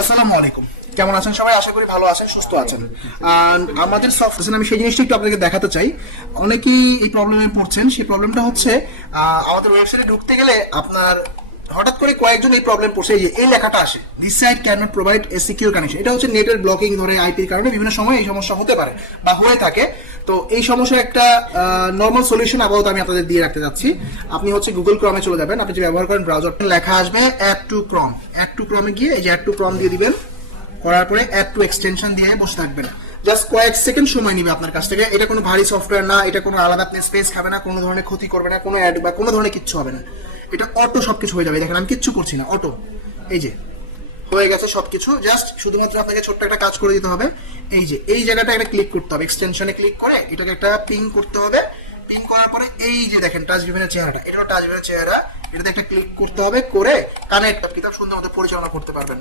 আসসালামু আলাইকুম। কেমন আছেন সবাই? আশা করি ভালো আছেন, সুস্থ আছেন। আর আমাদের সফটওয়্যার আমি সেই জিনিসটা একটু আপনাদেরকে দেখাতে চাই। অনেকেই এই প্রবলেমে পড়ছেন। সেই প্রবলেমটা হচ্ছে আমাদের ওয়েবসাইটে ঢুকতে গেলে আপনার হঠাৎ করে কয়েকজন এই প্রবলেম পড়ছে। এই যে, এই লেখাটা আসে this site cannot provide a secure connection এটা হচ্ছে নেটের ব্লকিং ধরে আইপির কারণে বিভিন্ন সময় এই সমস্যা হতে পারে বা হয়ে থাকে। তো এই সমস্যার একটা নর্মাল সলিউশন আপাতত আমি আপনাদের দিয়ে রাখতে যাচ্ছি। আপনি হচ্ছে গুগল ক্রমে চলে যাবেন। আপনি যে ব্যবহার করেন ব্রাউজার লেখা আসবে add to Chrome add to ক্রমে গিয়ে এই যে অ্যাড টু ক্রম দিয়ে দিবেন, করার পরে অ্যাড টু এক্সটেনশন দিয়ে বসে থাকবেন। জাস্ট কয়েক সেকেন্ড সময় নিবে আপনার কাছ থেকে। এটা কোনো ভারী সফটওয়্যার না, এটা কোনো আলাদা আপনি স্পেস খাবে না, কোনো ধরনের ক্ষতি করবে না, কোনো অ্যাড বা কোনো ধরনের কিচ্ছু হবে না। এটা অটো সব কিছু হয়ে যাবে। দেখেন, আমি কিচ্ছু করছি না অটো এই যে, হয়ে গেছে সবকিছু। জাস্ট শুধুমাত্র আপনাকে ছোট্ট একটা কাজ করে দিতে হবে। এই যে, এই জায়গাটা একটা ক্লিক করতে হবে। এক্সটেনশনে ক্লিক করে এটাকে একটা পিং করতে হবে। পিং করার পরে এই যে দেখেন টাচ বিভিন্ন চেহারাটা, এটা টাচ বিভিন্ন চেহারা। এটাতে একটা ক্লিক করতে হবে, করে কানেক্ট কিতাব সুন্দর মতো পরিচালনা করতে পারবেন।